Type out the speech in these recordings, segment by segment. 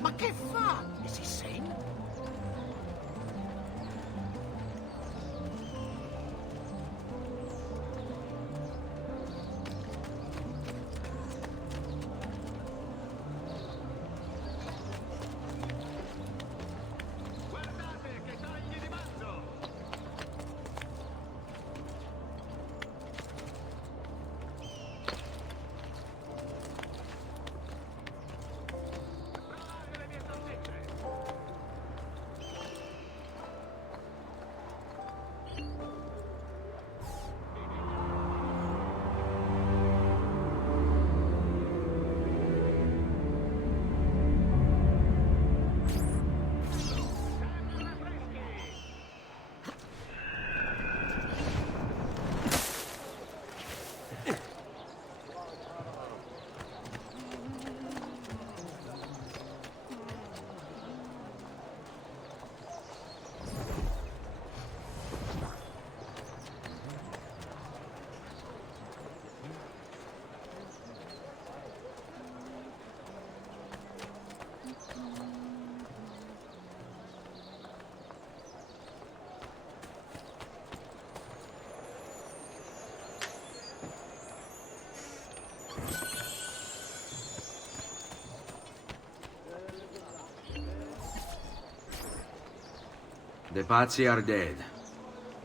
Ma che fa? Is he sane? The Pazzi are dead.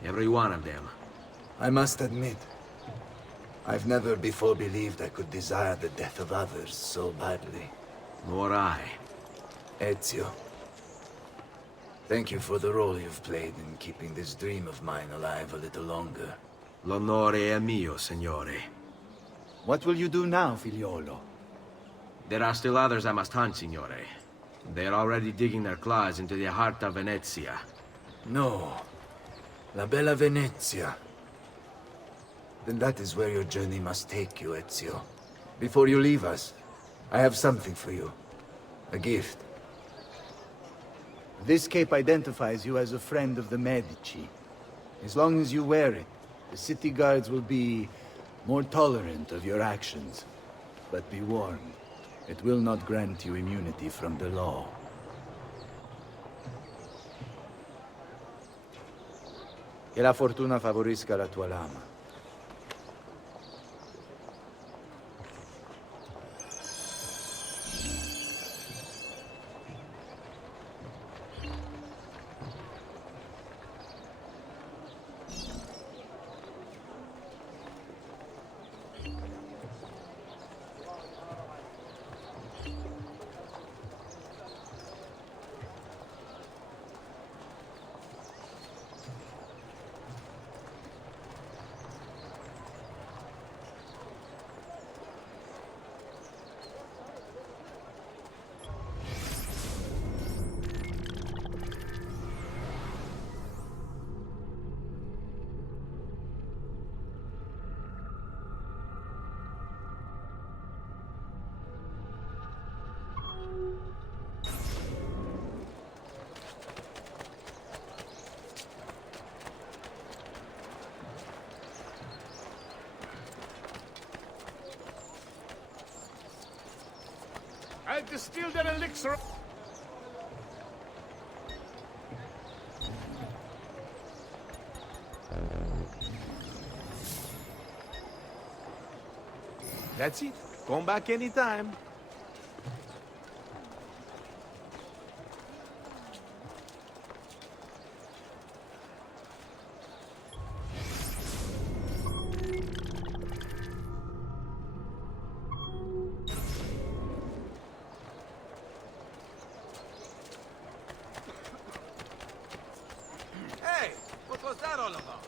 Every one of them. I must admit, I've never before believed I could desire the death of others so badly. Nor I. Ezio, thank you for the role you've played in keeping this dream of mine alive a little longer. L'onore è mio, signore. What will you do now, figliolo? There are still others I must hunt, signore. They are already digging their claws into the heart of Venezia. No. La bella Venezia. Then that is where your journey must take you, Ezio. Before you leave us, I have something for you. A gift. This cape identifies you as a friend of the Medici. As long as you wear it, the city guards will be more tolerant of your actions. But be warned, it will not grant you immunity from the law. Che la fortuna favorisca la tua lama. I distilled an elixir. That's it. Come back anytime. Hey, what was that all about?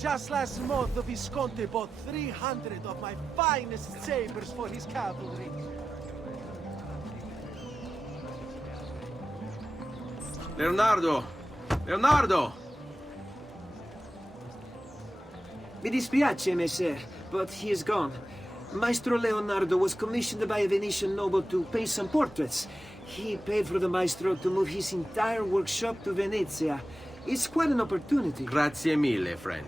Just last month, the Visconti bought 300 of my finest sabers for his cavalry. Leonardo! Leonardo! Mi dispiace, messer, but he is gone. Maestro Leonardo was commissioned by a Venetian noble to paint some portraits. He paid for the maestro to move his entire workshop to Venezia. It's quite an opportunity. Grazie mille, friend.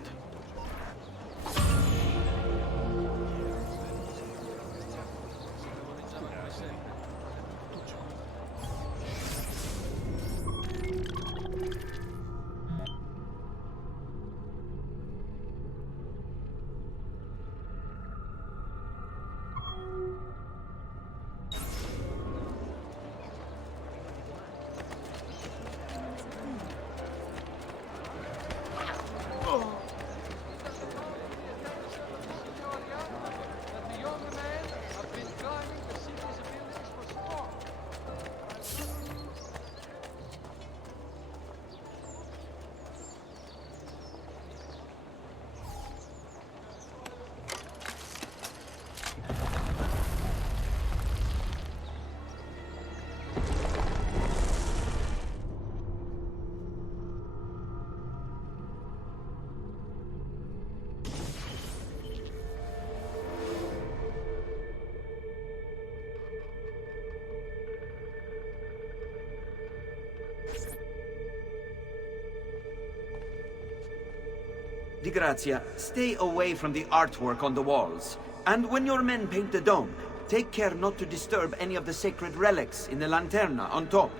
Di Grazia, stay away from the artwork on the walls. And when your men paint the dome, take care not to disturb any of the sacred relics in the lanterna on top.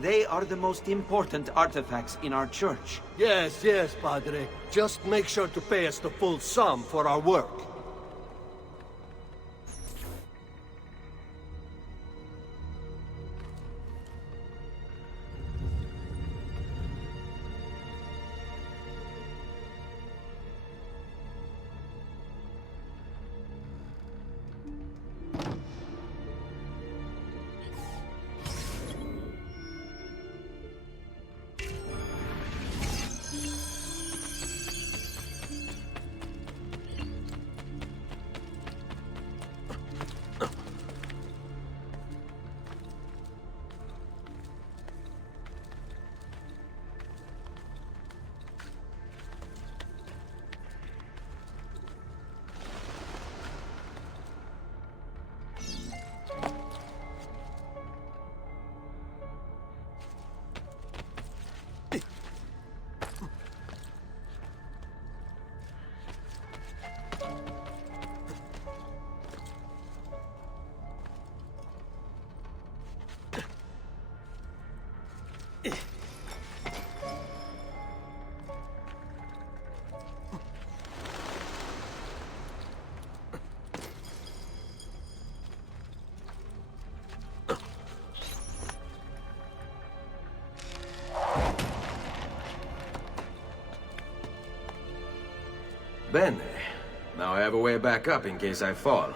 They are the most important artifacts in our church. Yes, yes, Padre. Just make sure to pay us the full sum for our work. Bene. Now I have a way back up in case I fall.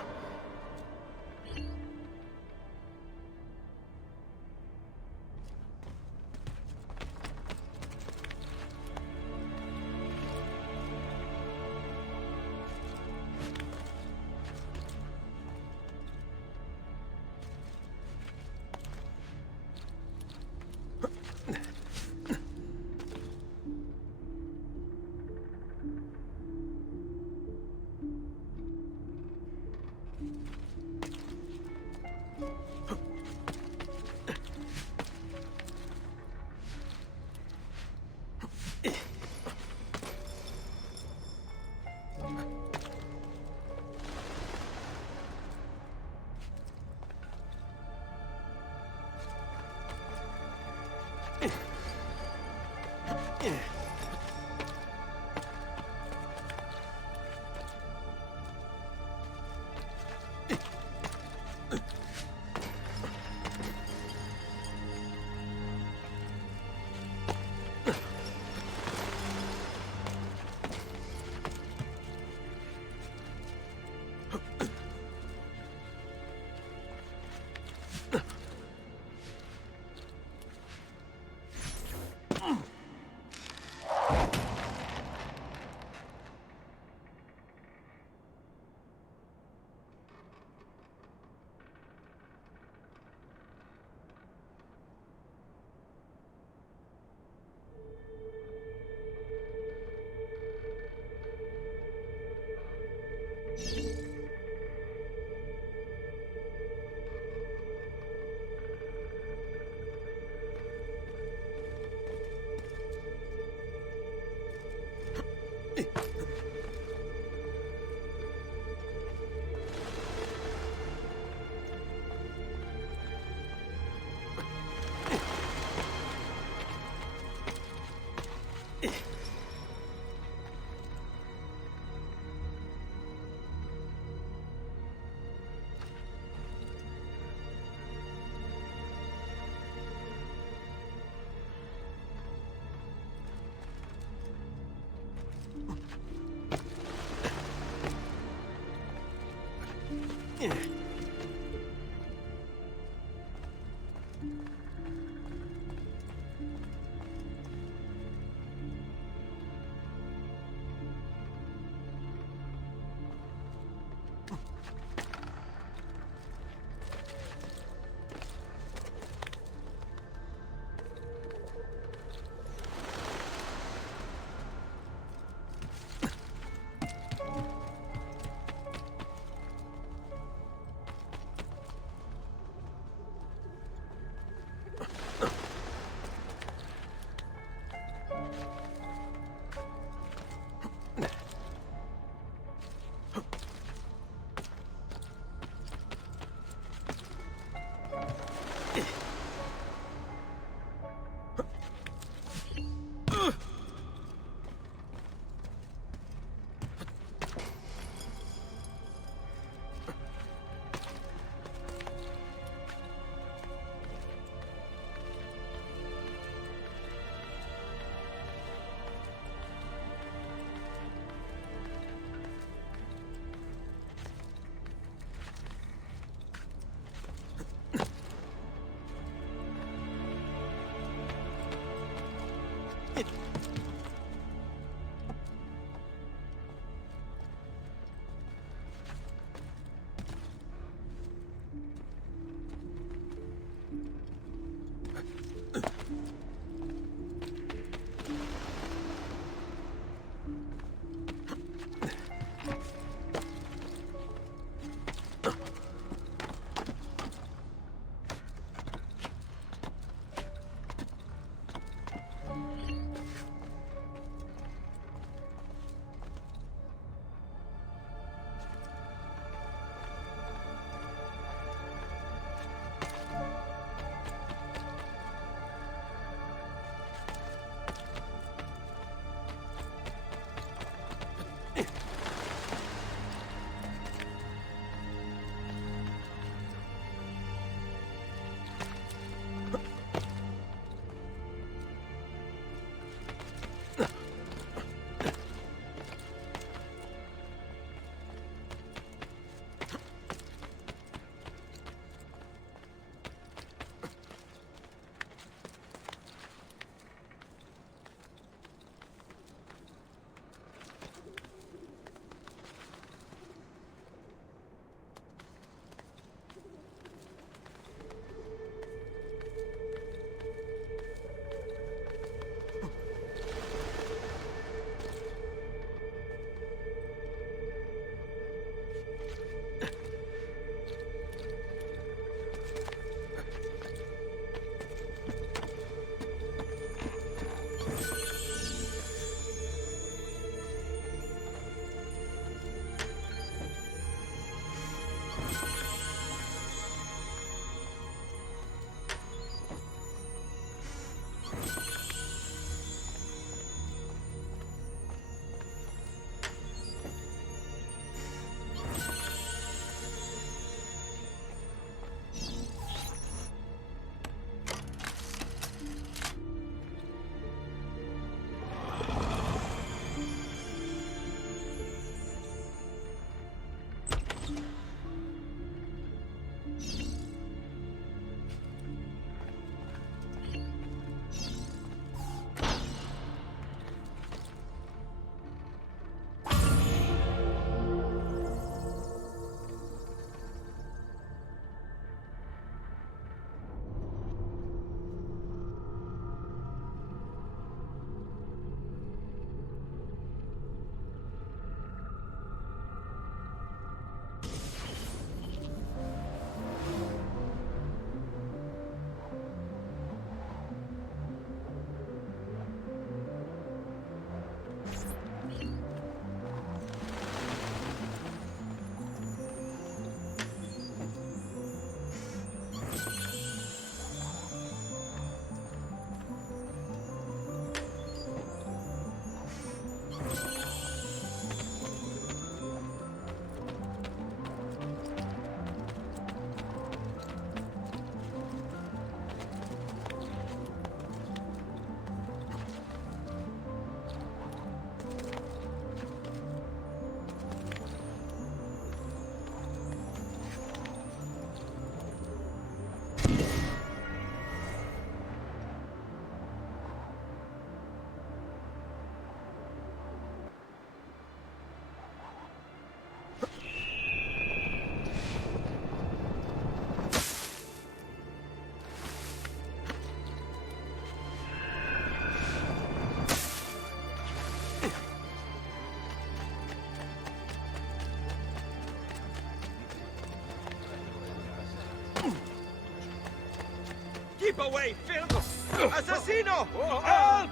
Keep away, filth! Assassino! Help!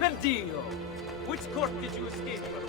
Perdio! Which court did you escape from?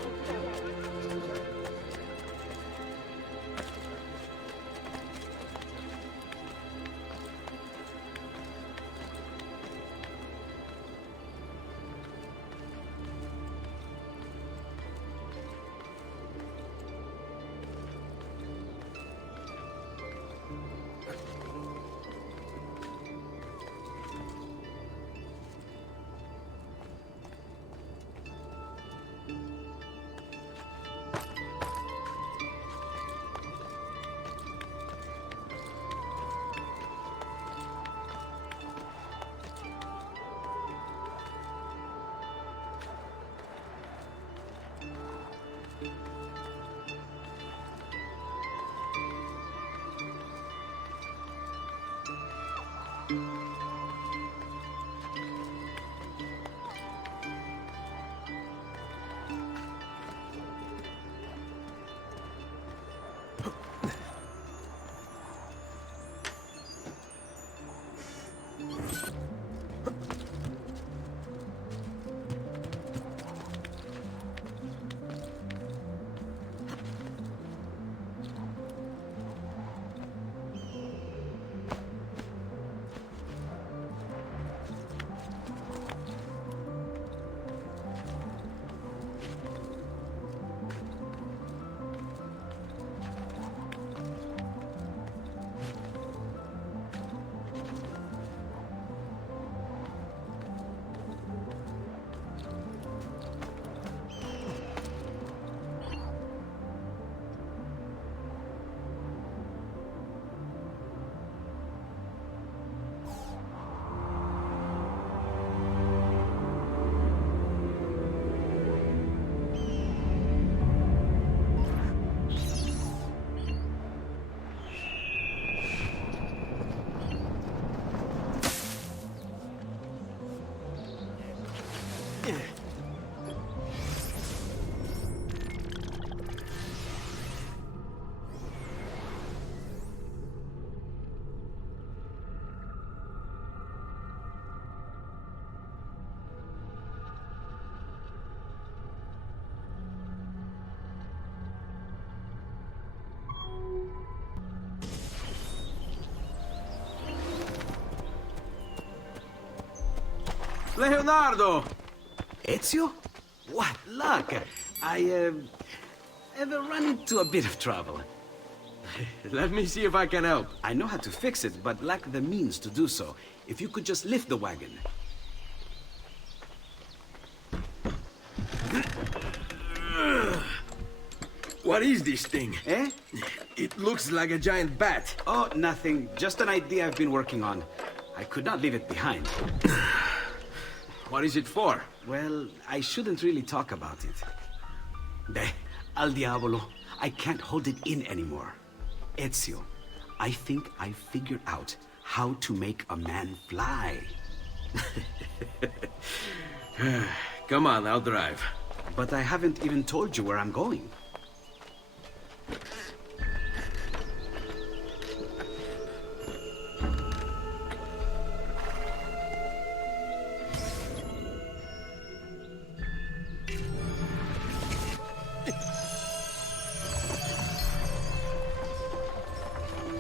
Leonardo! Ezio? What luck! I have run into a bit of trouble. Let me see if I can help. I know how to fix it, but lack the means to do so. If you could just lift the wagon. What is this thing? Eh? It looks like a giant bat. Oh, nothing. Just an idea I've been working on. I could not leave it behind. What is it for? Well, I shouldn't really talk about it. Al diavolo. I can't hold it in anymore. Ezio, I think I figured out how to make a man fly. Come on, I'll drive. But I haven't even told you where I'm going.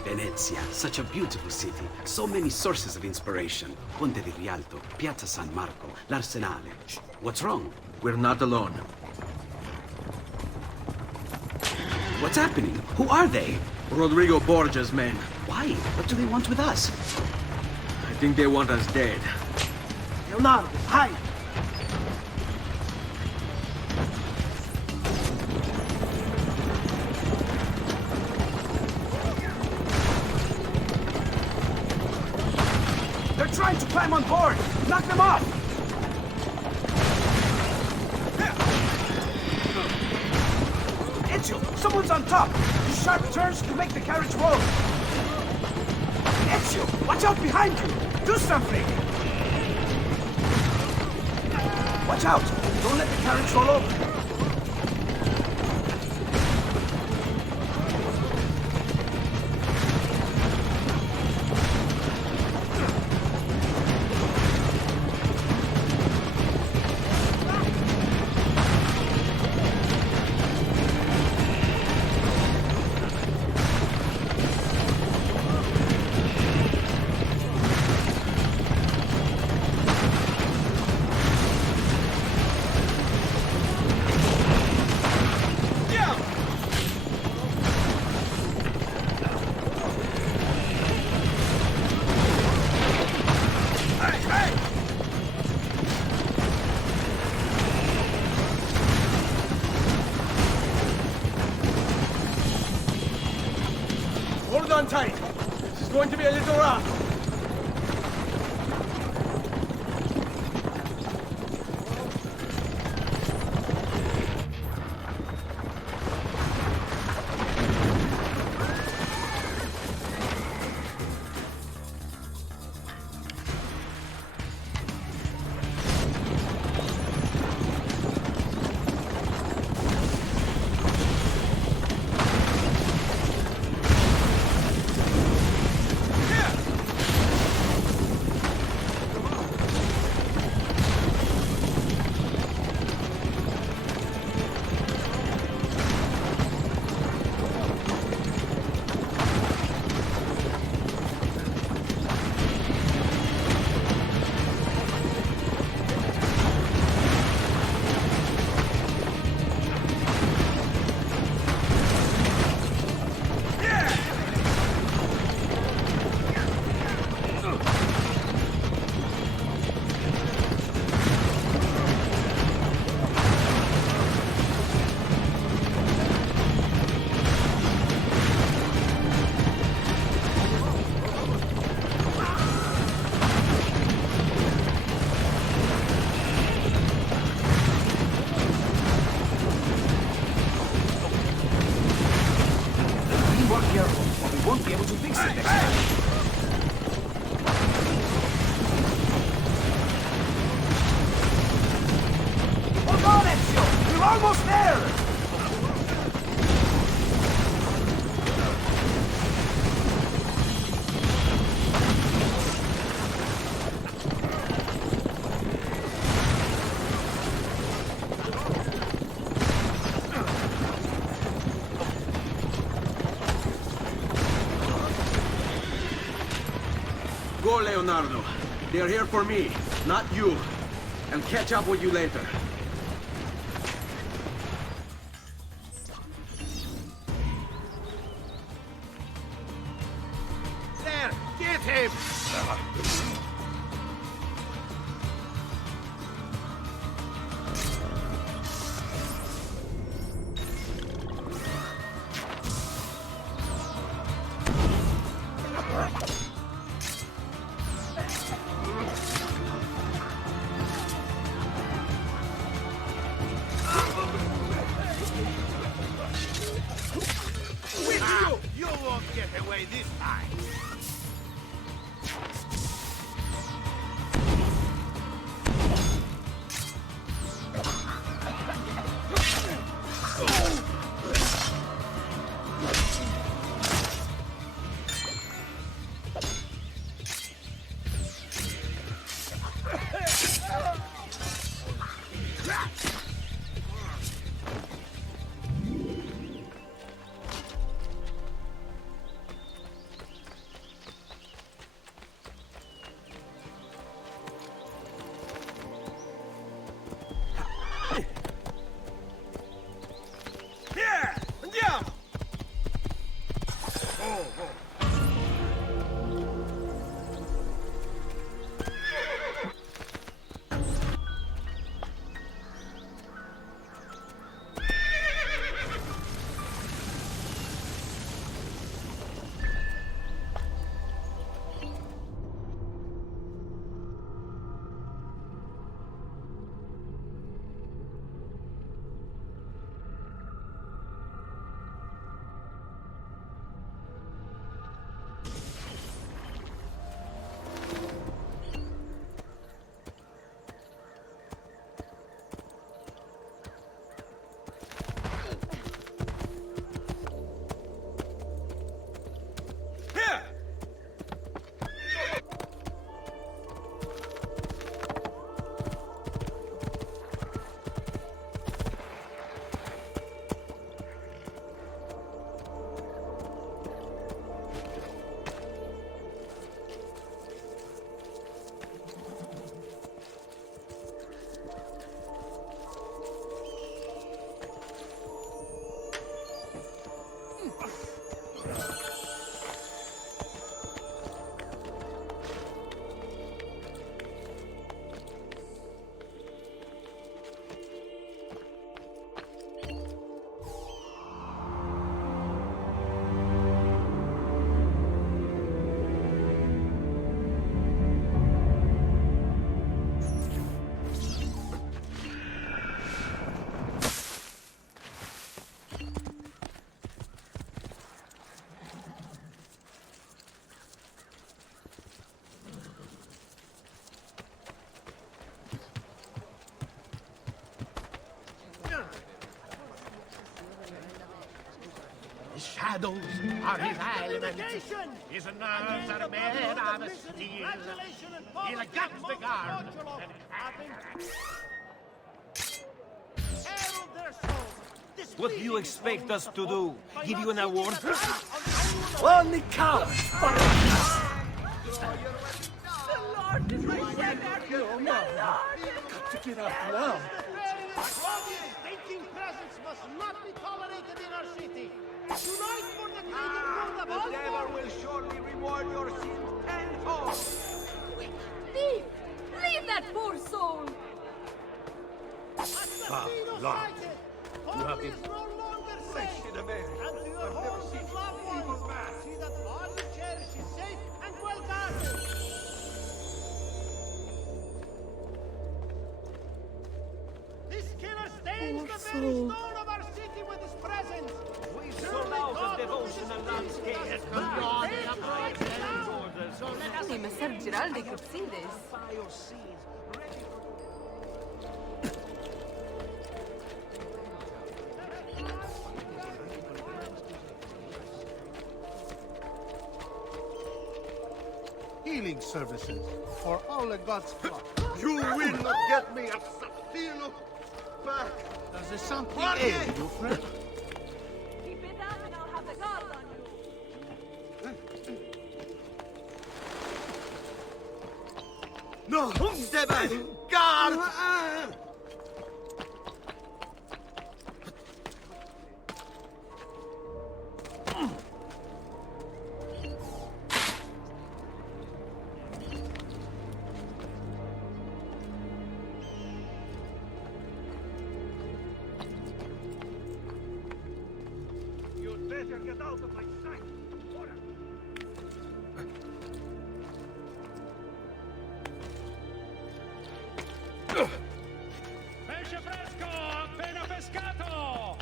Venezia, such a beautiful city. So many sources of inspiration. Ponte di Rialto, Piazza San Marco, l'Arsenale. Shh, what's wrong? We're not alone. What's happening? Who are they? Rodrigo Borgia's men. Why? What do they want with us? I think they want us dead. Leonardo, hide! They're trying to climb on board! Knock them off! Ezio, someone's on top! These sharp turns to make the carriage roll! Ezio, watch out behind you! Do something! Watch out! Don't let the carriage roll over! going to be a little rough. Go, Leonardo. They're here for me, not you. I'll catch up with you later. There! Get him! With you! You won't get away this time! shadows are his elements. His nerves are made of steel. He'll gut the guard What do you expect us to do? Give you an award? Only cowards! Got to get out now. Stinking presence must not be tolerated in our city. Unite for the greater good of all. The devil will surely reward your sins tenfold. Leave! Leave that poor soul! Lord, you have been no longer safe. And to your homes and loved ones, see that all you cherish is safe and well guarded. This killer stains the very stone of our city with his presence. We sold out the devotional landscape. Ni Messer Giraldi could see this. healing services for all the gods' flock. You will not get me a Safino back. Does there something ail you, friend? Keep it up and I'll have the guard on you. No! Devil! Guard! You'd better get out of my sight! Pesce fresco, appena pescato!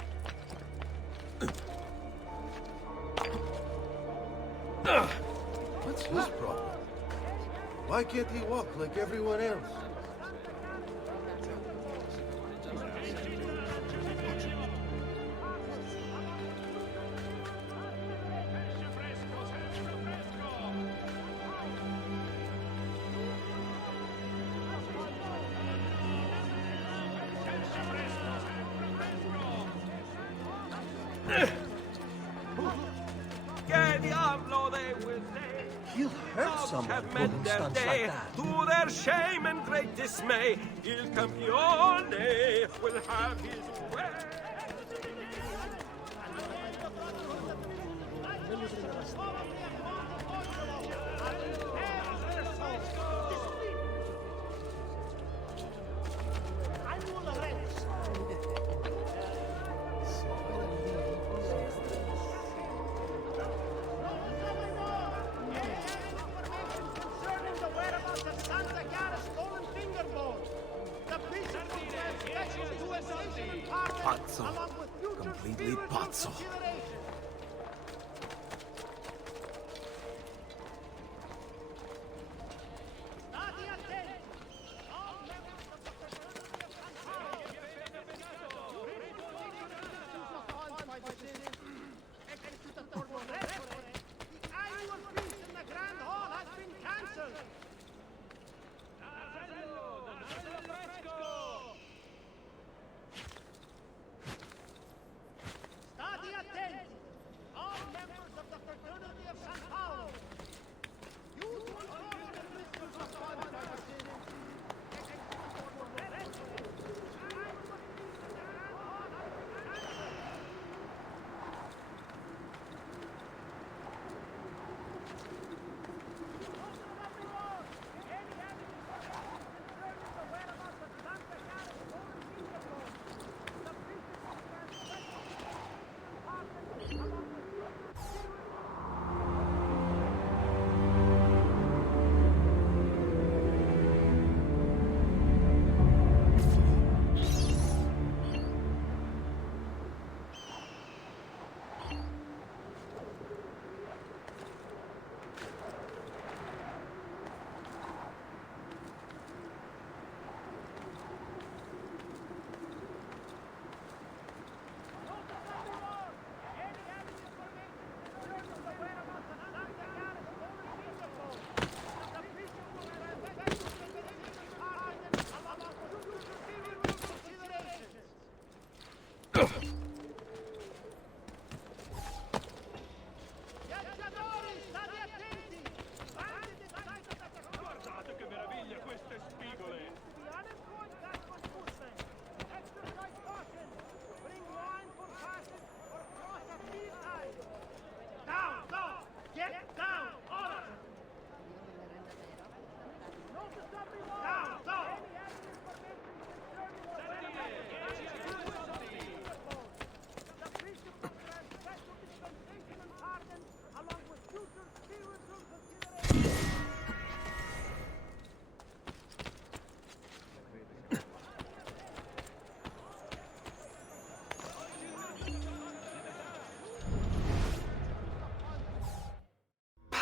What's his problem? Why can't he walk like everyone else? Que diablo they will say? He'll hurt Dogs someone have when met he their stunts day. like that. To their shame and great dismay, Il Campione will have his way. Pazzo. Completely pazzo. State attenti!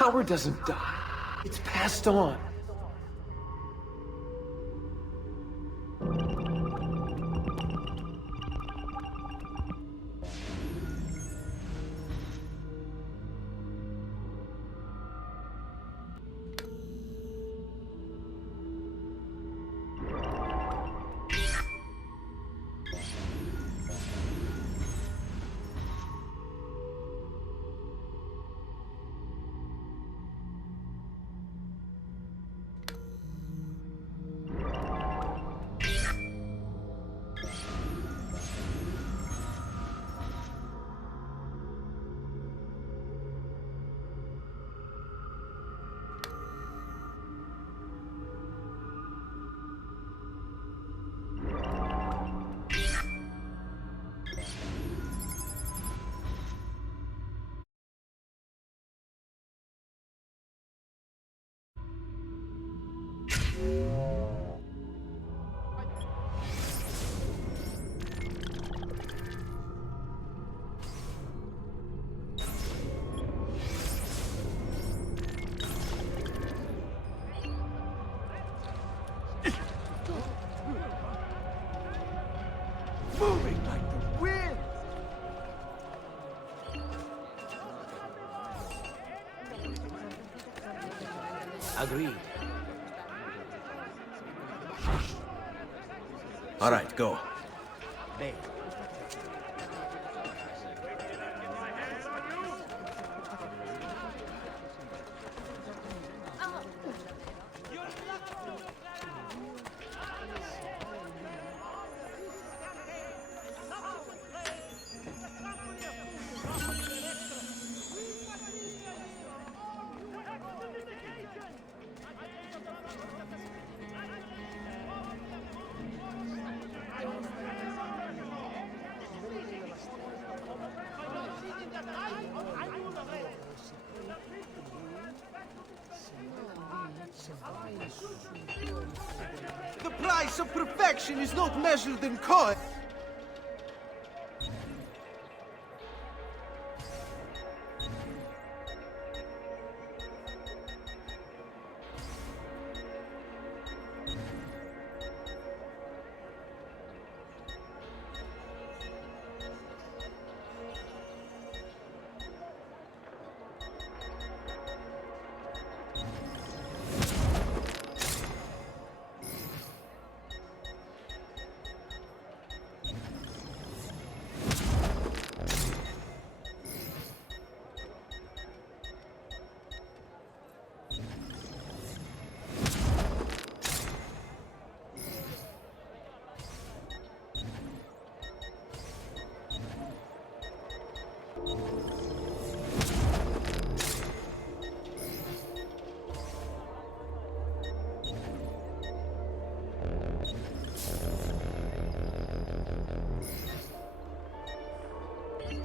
power doesn't die. It's passed on. Moving like the wind! Agreed. All right, go. Bait. The price of perfection is not measured in coin.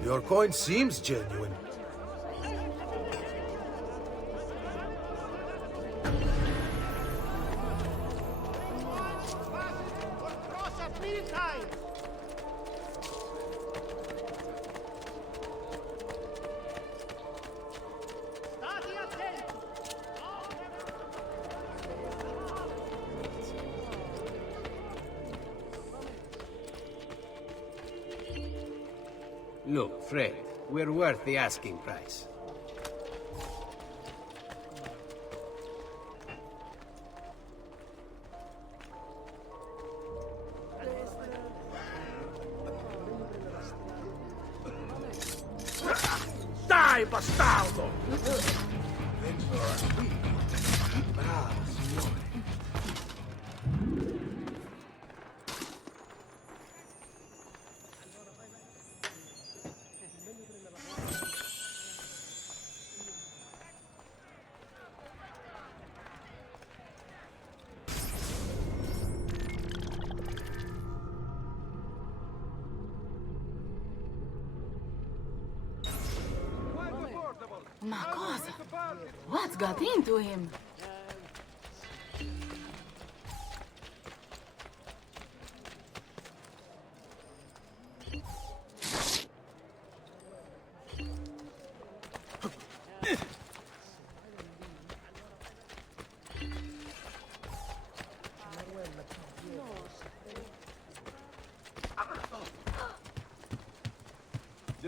Your coin seems genuine. Cross at mealtime! Stati attenti! Look, Fred, we're worth the asking price. Die, bastardo! Ma cosa? What's got into him?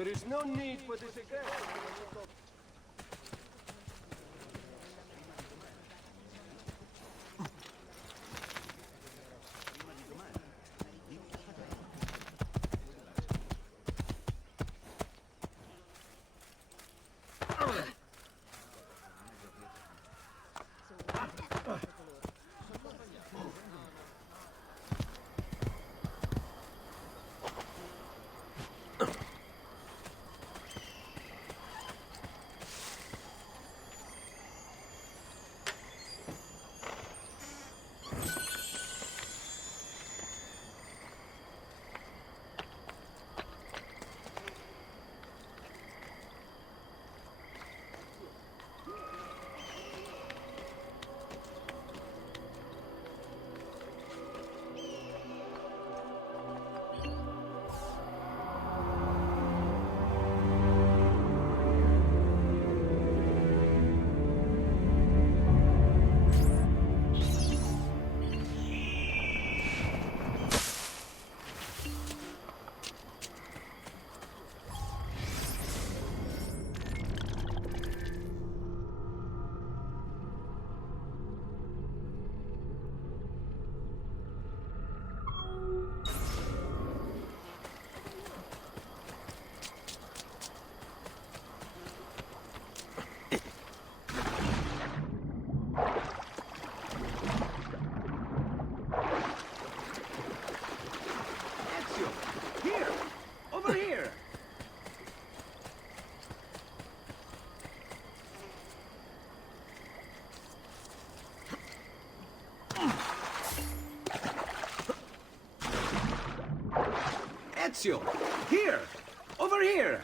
There is no need for this aggression. Ezio! Here! Over here!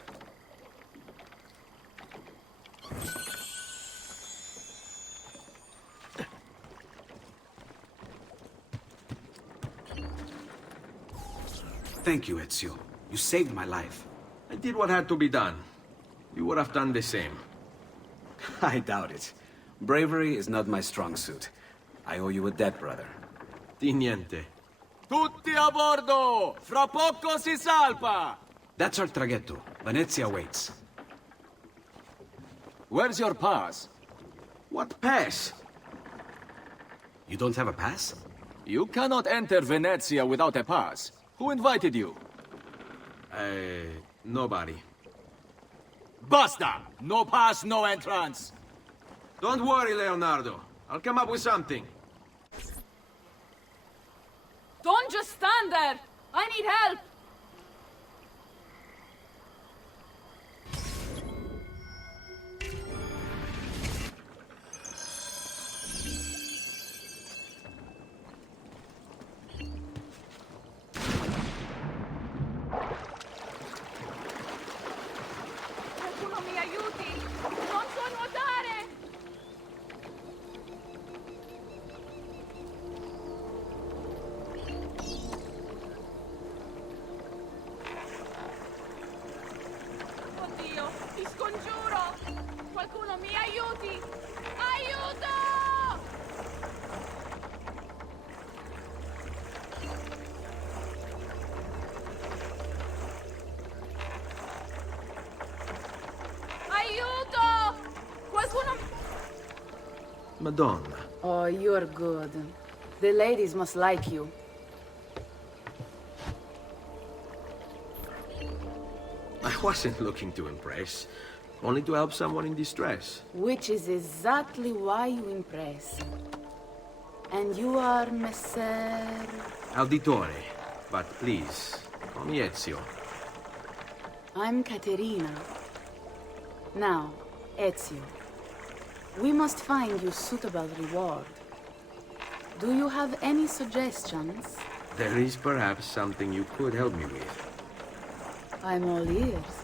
Thank you, Ezio. You saved my life. I did what had to be done. You would have done the same. I doubt it. Bravery is not my strong suit. I owe you a debt, brother. Di niente. Tutti a bordo! Fra poco si salpa! That's our traghetto. Venezia waits. Where's your pass? What pass? You don't have a pass? You cannot enter Venezia without a pass. Who invited you? Nobody. Basta! No pass, no entrance! Don't worry, Leonardo. I'll come up with something. Don't just stand there! I need help! Qualcuno mi aiuti! Non so nuotare! Oddio, ti scongiuro! Qualcuno mi aiuti! Aiuto! Aiuto! Qualcuno... Madonna. Oh, you're good. The ladies must like you. I wasn't looking to impress. Only to help someone in distress. Which is exactly why you impress. And you are Messer... Auditore. But please, call me Ezio. I'm Caterina. Now, Ezio, we must find you suitable reward. Do you have any suggestions? There is perhaps something you could help me with. I'm all ears.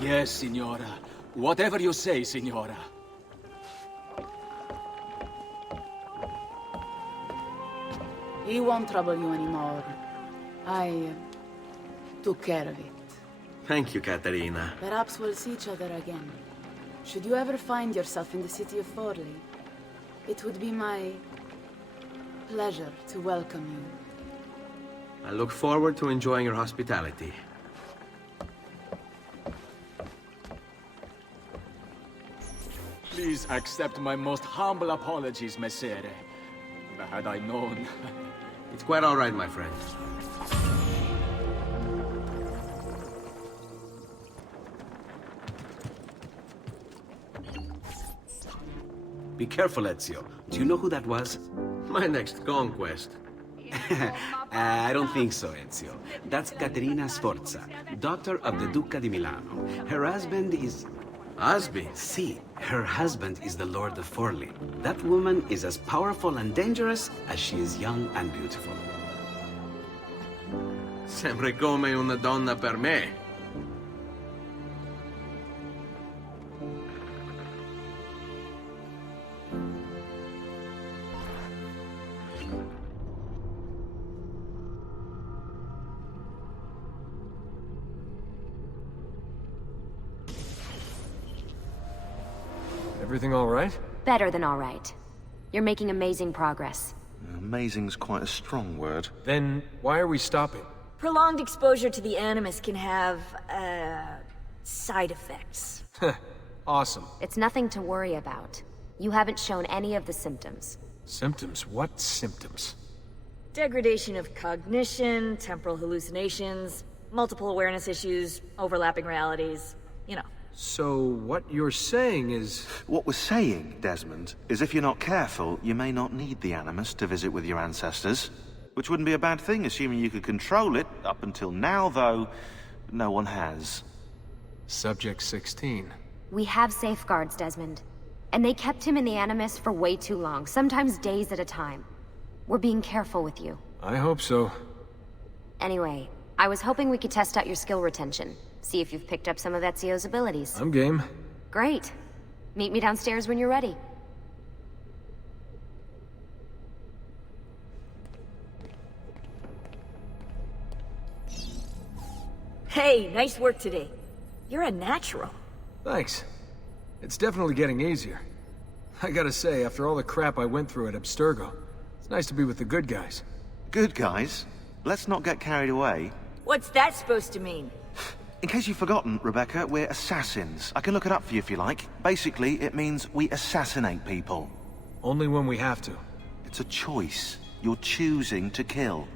Yes, Signora. Whatever you say, Signora. He won't trouble you anymore. I took care of it. Thank you, Katerina. Perhaps we'll see each other again. Should you ever find yourself in the city of Forli, it would be my pleasure to welcome you. I look forward to enjoying your hospitality. Please accept my most humble apologies, Messere. Had I known... It's quite all right, my friend. Be careful, Ezio. Do you know who that was? My next conquest. I don't think so, Ezio. That's Caterina Sforza, daughter of the Duca di Milano. Her husband is... Husband? See, her husband is the Lord of Forli. That woman is as powerful and dangerous as she is young and beautiful. Sempre come una donna per me. Everything all right? Better than all right. You're making amazing progress. Amazing's quite a strong word. Then why are we stopping? Prolonged exposure to the Animus can have, side effects. Awesome. It's nothing to worry about. You haven't shown any of the symptoms. Symptoms? What symptoms? Degradation of cognition, temporal hallucinations, multiple awareness issues, overlapping realities, you know. So what you're saying is... What we're saying, Desmond, is if you're not careful, you may not need the Animus to visit with your ancestors. Which wouldn't be a bad thing, assuming you could control it. Up until now, though, no one has. Subject 16. We have safeguards, Desmond. And they kept him in the Animus for way too long, sometimes days at a time. We're being careful with you. I hope so. Anyway, I was hoping we could test out your skill retention. See if you've picked up some of Ezio's abilities. I'm game. Great. Meet me downstairs when you're ready. Hey, nice work today. You're a natural. Thanks. It's definitely getting easier. I gotta say, after all the crap I went through at Abstergo, it's nice to be with the good guys. Good guys? Let's not get carried away. What's that supposed to mean? In case you've forgotten, Rebecca, we're assassins. I can look it up for you if you like. Basically, it means we assassinate people. Only when we have to. It's a choice. You're choosing to kill.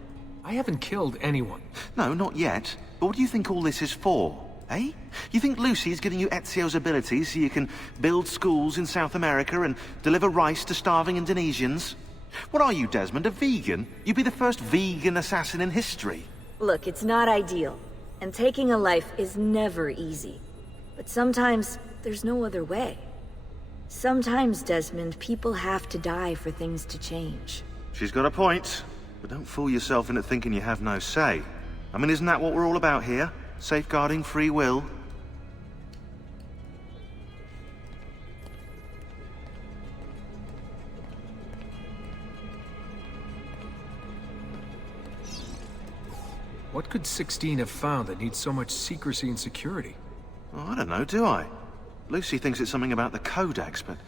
I haven't killed anyone. No, not yet. But what do you think all this is for? Eh? You think Lucy's giving you Ezio's abilities so you can build schools in South America and deliver rice to starving Indonesians? What are you, Desmond, a vegan? You'd be the first vegan assassin in history. Look, it's not ideal. And taking a life is never easy. But sometimes, there's no other way. Sometimes, Desmond, people have to die for things to change. She's got a point. But don't fool yourself into thinking you have no say. I mean, isn't that what we're all about here? Safeguarding free will? What could 16 have found that needs so much secrecy and security? Oh, I don't know, do I? Lucy thinks it's something about the Codex, but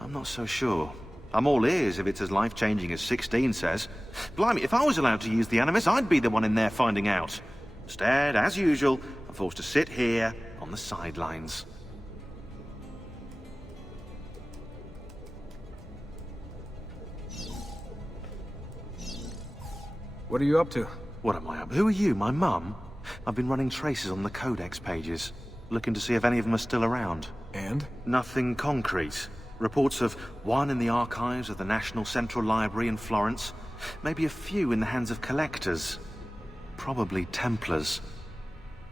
I'm not so sure. I'm all ears if it's as life-changing as 16 says. Blimey, if I was allowed to use the Animus, I'd be the one in there finding out. Instead, as usual, I'm forced to sit here on the sidelines. What are you up to? What am I up? Who are you, my mum? I've been running traces on the Codex pages, looking to see if any of them are still around. And? Nothing concrete. Reports of one in the archives of the National Central Library in Florence. Maybe a few in the hands of collectors. Probably Templars.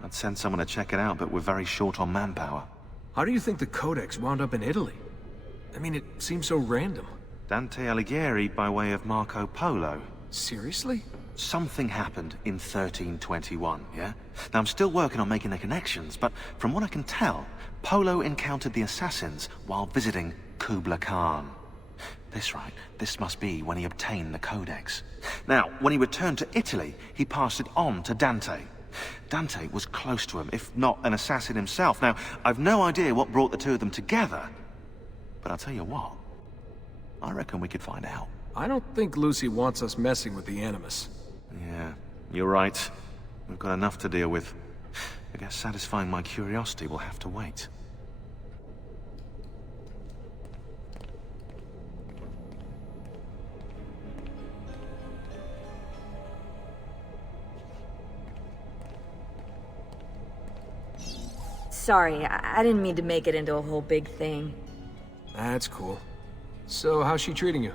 I'd send someone to check it out, but we're very short on manpower. How do you think the Codex wound up in Italy? I mean, it seems so random. Dante Alighieri by way of Marco Polo. Seriously? Something happened in 1321, yeah? Now, I'm still working on making the connections, but from what I can tell, Polo encountered the assassins while visiting Kubla Khan. this right. This must be when he obtained the Codex. Now, when he returned to Italy, he passed it on to Dante. Dante was close to him, if not an assassin himself. Now, I've no idea what brought the two of them together, but I'll tell you what, I reckon we could find out. I don't think Lucy wants us messing with the Animus. Yeah, you're right. We've got enough to deal with. I guess satisfying my curiosity will have to wait. Sorry, I didn't mean to make it into a whole big thing. That's cool. So, how's she treating you?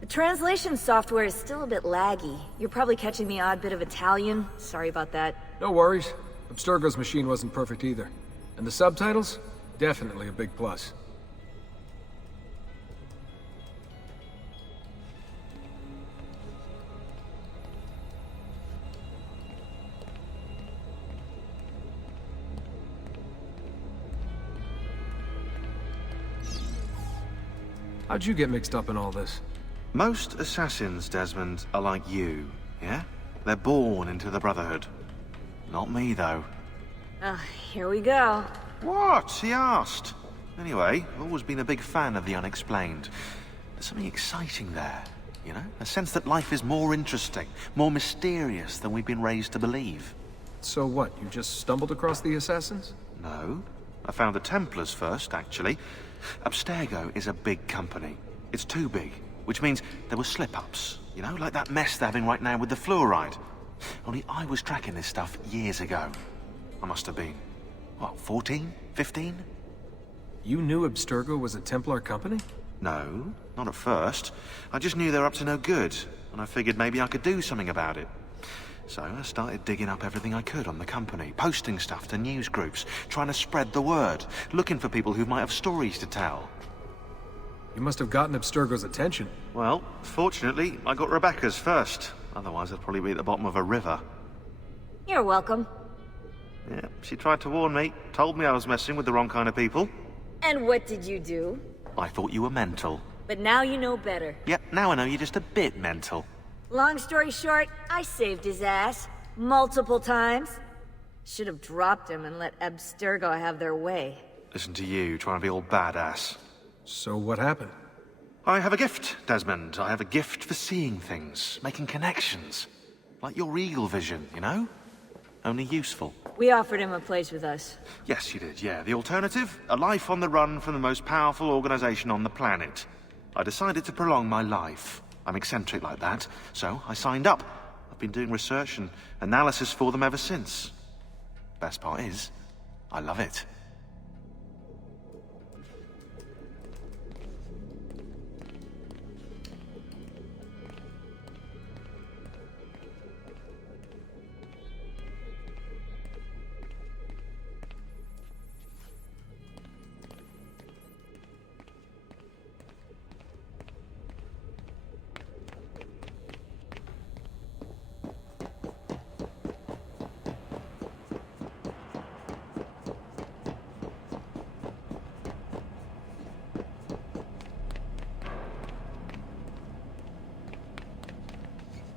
The translation software is still a bit laggy. You're probably catching the odd bit of Italian. Sorry about that. No worries. Abstergo's machine wasn't perfect either. And the subtitles? Definitely a big plus. How'd you get mixed up in all this? Most assassins, Desmond, are like you, yeah? They're born into the Brotherhood. Not me, though. Here we go. What? He asked. Anyway, I've always been a big fan of the unexplained. There's something exciting there, you know? A sense that life is more interesting, more mysterious than we've been raised to believe. So what, you just stumbled across the Assassins? No. I found the Templars first, actually. Abstergo is a big company. It's too big, which means there were slip-ups. You know, like that mess they're having right now with the fluoride. Only I was tracking this stuff years ago. I must have been, what, 14? 15? You knew Abstergo was a Templar company? No, not at first. I just knew they were up to no good, and I figured maybe I could do something about it. So I started digging up everything I could on the company, posting stuff to news groups, trying to spread the word, looking for people who might have stories to tell. You must have gotten Abstergo's attention. Well, fortunately, I got Rebecca's first. Otherwise, I'd probably be at the bottom of a river. You're welcome. Yeah, she tried to warn me, told me I was messing with the wrong kind of people. And what did you do? I thought you were mental. But now you know better. Yep, now I know you're just a bit mental. Long story short, I saved his ass. Multiple times. Should have dropped him and let Abstergo have their way. Listen to you, trying to be all badass. So what happened? I have a gift, Desmond. I have a gift for seeing things, making connections. Like your eagle vision, you know? Only useful. We offered him a place with us. Yes, you did, yeah. The alternative? A life on the run from the most powerful organization on the planet. I decided to prolong my life. I'm eccentric like that, so I signed up. I've been doing research and analysis for them ever since. Best part is, I love it.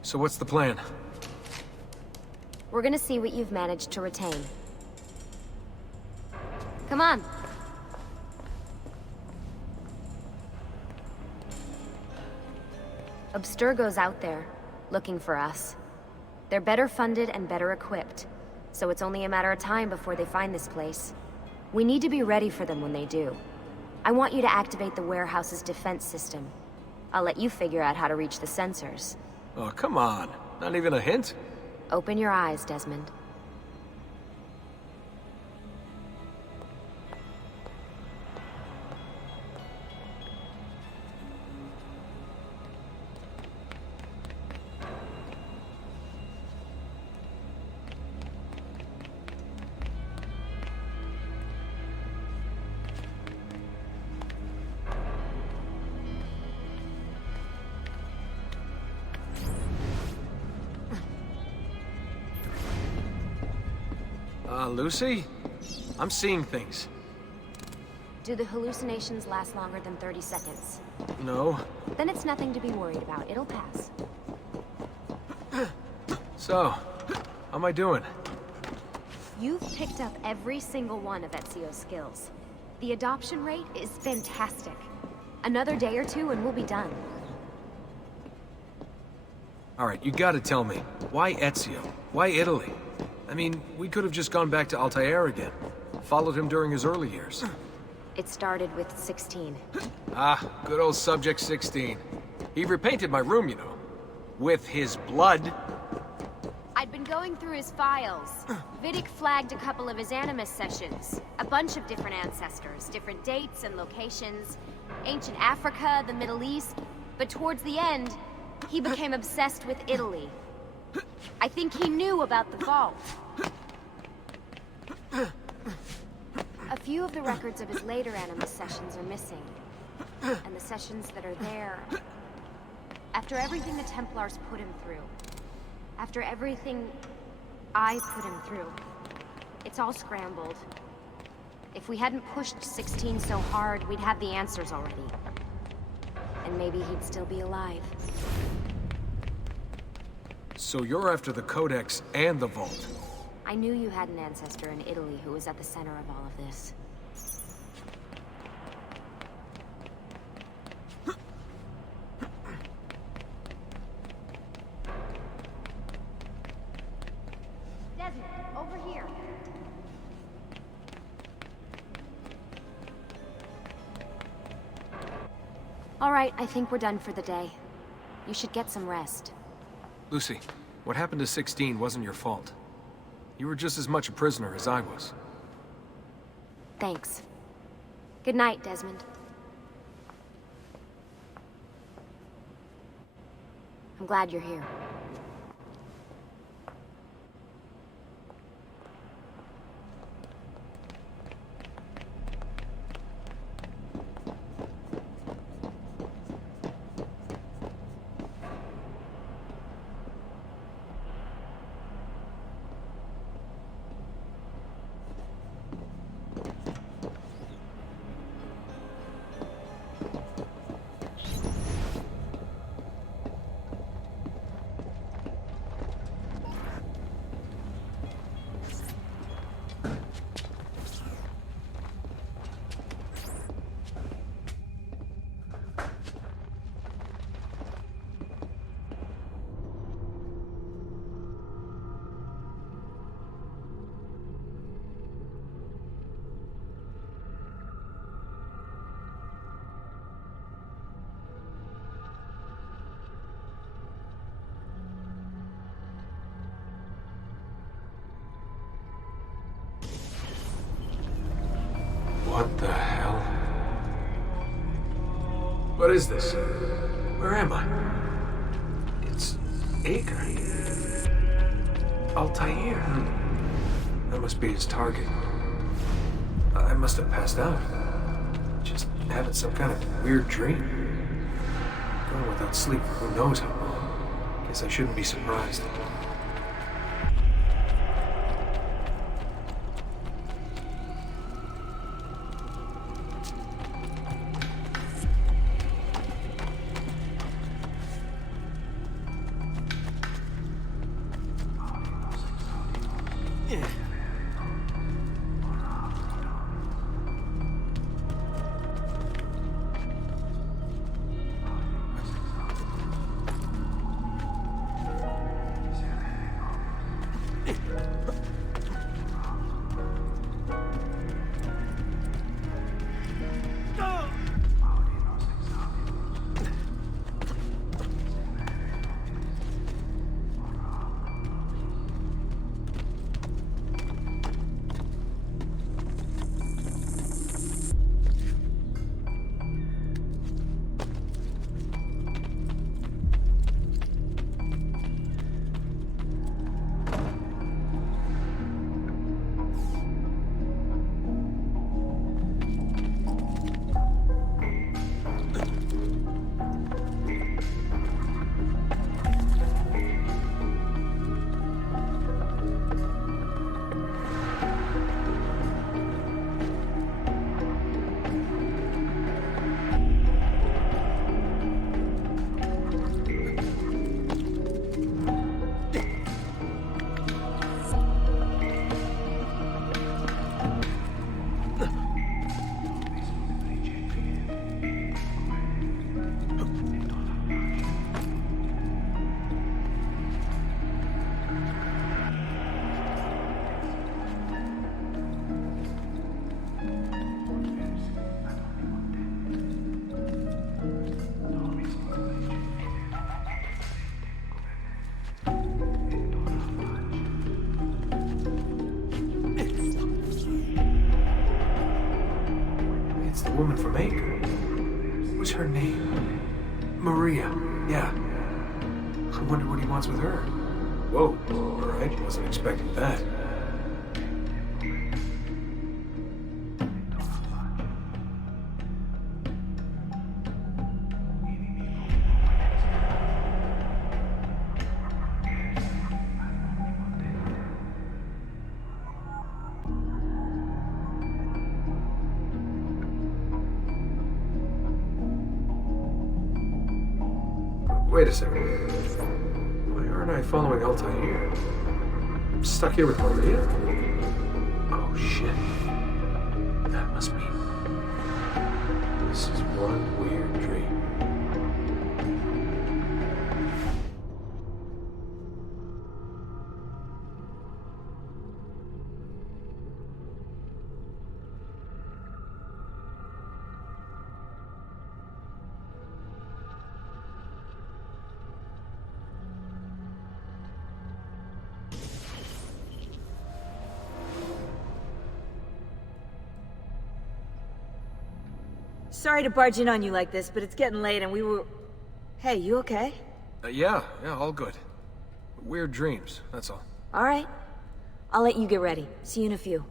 So what's the plan? We're gonna see what you've managed to retain. Come on. Abstergo's out there, looking for us. They're better funded and better equipped, so it's only a matter of time before they find this place. We need to be ready for them when they do. I want you to activate the warehouse's defense system. I'll let you figure out how to reach the sensors. Oh, come on. Not even a hint? Open your eyes, Desmond. Lucy? I'm seeing things. Do the hallucinations last longer than 30 seconds? No. Then it's nothing to be worried about. It'll pass. So, how am I doing? You've picked up every single one of Ezio's skills. The adoption rate is fantastic. Another day or two and we'll be done. Alright, you gotta tell me. Why Ezio? Why Italy? I mean, we could have just gone back to Altair again. Followed him during his early years. It started with 16. Ah, good old Subject 16. He repainted my room, you know. With his blood. I'd been going through his files. Vidic flagged a couple of his Animus sessions. A bunch of different ancestors, different dates and locations. Ancient Africa, the Middle East. But towards the end, he became obsessed with Italy. I think he knew about the vault. A few of the records of his later Animus sessions are missing. And the sessions that are there... After everything the Templars put him through, after everything I put him through, it's all scrambled. If we hadn't pushed 16 so hard, we'd have the answers already. And maybe he'd still be alive. So you're after the Codex and the Vault? I knew you had an ancestor in Italy who was at the center of all of this. Over here. All right, I think we're done for the day. You should get some rest. Lucy, what happened to 16 wasn't your fault. You were just as much a prisoner as I was. Thanks. Good night, Desmond. I'm glad you're here. What the hell? What is this? Where am I? It's Acre. Altair. That must be his target. I must have passed out. Just having some kind of weird dream. Going without sleep for who knows how long. Guess I shouldn't be surprised. woman from Acre. What was her name? Maria. Yeah. I wonder what he wants with her. Whoa. Alright, wasn't expecting that. Wait a second. Why aren't I following Altair? I'm stuck here with Maria? Oh shit. That must mean... this is one weird dream. Sorry to barge in on you like this, but it's getting late and we were... Hey, you okay? Yeah, all good. Weird dreams, that's all. Alright. I'll let you get ready. See you in a few.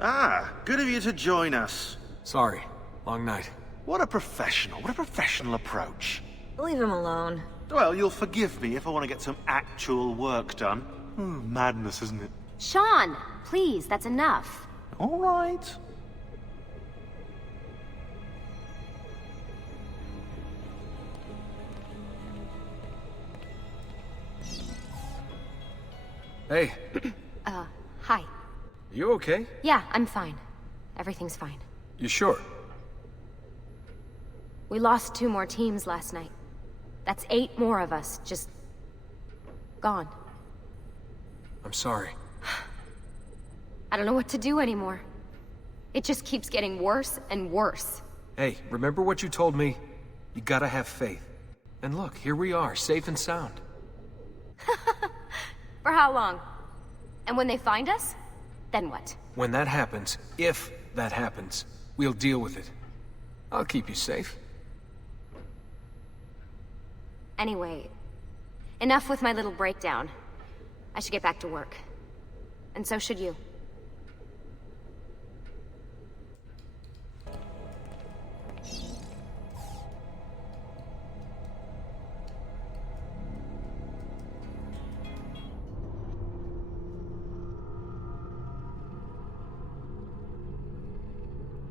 Ah, good of you to join us. Sorry, long night. What a professional approach. Leave him alone. Well, you'll forgive me if I want to get some actual work done. Madness, isn't it? Sean, please, that's enough. All right. Hey. Hi. You okay? Yeah, I'm fine. Everything's fine. You sure? We lost 2 more teams last night. That's 8 more of us, just... gone. I'm sorry. I don't know what to do anymore. It just keeps getting worse and worse. Hey, remember what you told me? You gotta have faith. And look, here we are, safe and sound. For how long? And when they find us, then what? When that happens, if that happens, we'll deal with it. I'll keep you safe. Anyway, enough with my little breakdown. I should get back to work. And so should you.